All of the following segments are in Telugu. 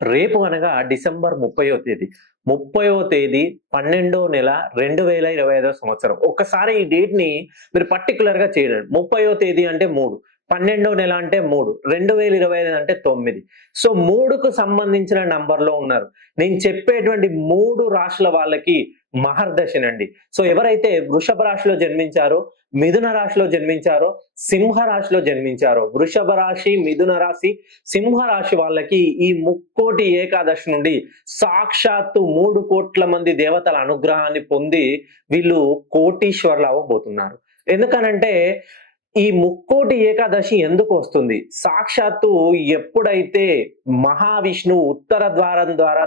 రేపు అనగా డిసెంబర్ 30వ తేదీ. 30వ తేదీ 12వ నెల 2025వ సంవత్సరం. ఒక్కసారి ఈ డేట్‌ని మీరు పర్టిక్యులర్‌గా చేయండి. 30వ తేదీ అంటే 3, 12వ నెల అంటే 3, 2025 అంటే 9. సో 3కు సంబంధించిన నంబర్‌లో ఉన్నారు. నేను చెప్పేటువంటి 3 రాశుల వాళ్ళకి మహర్దశనండి. సో ఎవరైతే వృషభ రాశిలో జన్మించారో, మిథున రాశిలో జన్మించారో, సింహ రాశిలో జన్మించారో, వృషభ రాశి, మిథున రాశి, సింహ రాశి వాళ్ళకి ఈ ముక్కోటి ఏకాదశి నుండి సాక్షాత్తు 3,00,00,000 మంది దేవతల అనుగ్రహాన్ని పొంది వీళ్ళు కోటీశ్వరులు అవ్వబోతున్నారు. ఎందుకనంటే ఈ ముక్కోటి ఏకాదశి ఎందుకు వస్తుంది? సాక్షాత్తు ఎప్పుడైతే మహావిష్ణువు ఉత్తర ద్వారం ద్వారా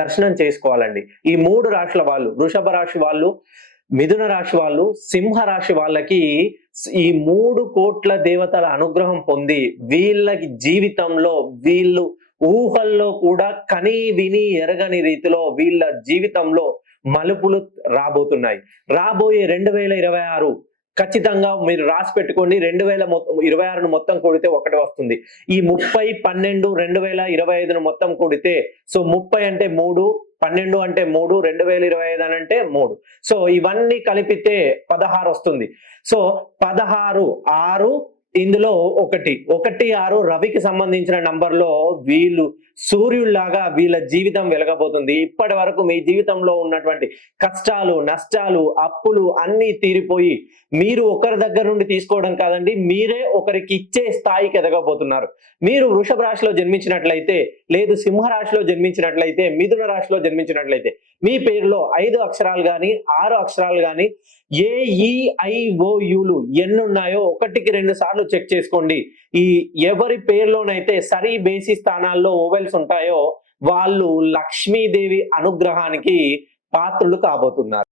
దర్శనం చేసుకోవాలండి. ఈ 3 రాశుల వాళ్ళు, వృషభ రాశి వాళ్ళు, మిథున రాశి వాళ్ళు, సింహ రాశి వాళ్ళకి ఈ 3,00,00,000 దేవతల అనుగ్రహం పొంది వీళ్ళకి జీవితంలో వీళ్ళు ఊహల్లో కూడా కని విని ఎరగని రీతిలో వీళ్ళ జీవితంలో మలుపులు రాబోతున్నాయి. రాబోయే 2026 ఖచ్చితంగా మీరు రాసి పెట్టుకోండి. 2026ను మొత్తం కూడితే 1 వస్తుంది. ఈ 30, 12, 2025ను మొత్తం కూడితే సో 30 అంటే 3, 12 అంటే 3, 2025 అనంటే 3. సో ఇవన్నీ కలిపితే 16 వస్తుంది. సో 16, 6 ఇందులో 1, 6 రవికి సంబంధించిన నంబర్‌లో వీళ్ళు సూర్యుడిలాగా వీళ్ళ జీవితం వెలగబోతుంది. ఇప్పటి వరకు మీ జీవితంలో ఉన్నటువంటి కష్టాలు, నష్టాలు, అప్పులు అన్నీ తీరిపోయి మీరు ఒకరి దగ్గర నుండి తీసుకోవడం కాదండి, మీరే ఒకరికి ఇచ్చే స్థాయికి ఎదగబోతున్నారు. మీరు వృషభ రాశిలో జన్మించినట్లయితే, లేదు సింహ రాశిలో జన్మించినట్లయితే, మిథున రాశిలో జన్మించినట్లయితే మీ పేరులో 5 అక్షరాలు గాని, 6 అక్షరాలు గాని, AEIOUలు ఎన్నున్నాయో 1కి 2 సార్లు చెక్ చేసుకోండి. ఈ ఎవరి పేరులోనైతే సరి బేసి స్థానాల్లో ఓవెల్స్ ఉంటాయో వాళ్ళు లక్ష్మీదేవి అనుగ్రహానికి పాత్రులు కాబోతున్నారు.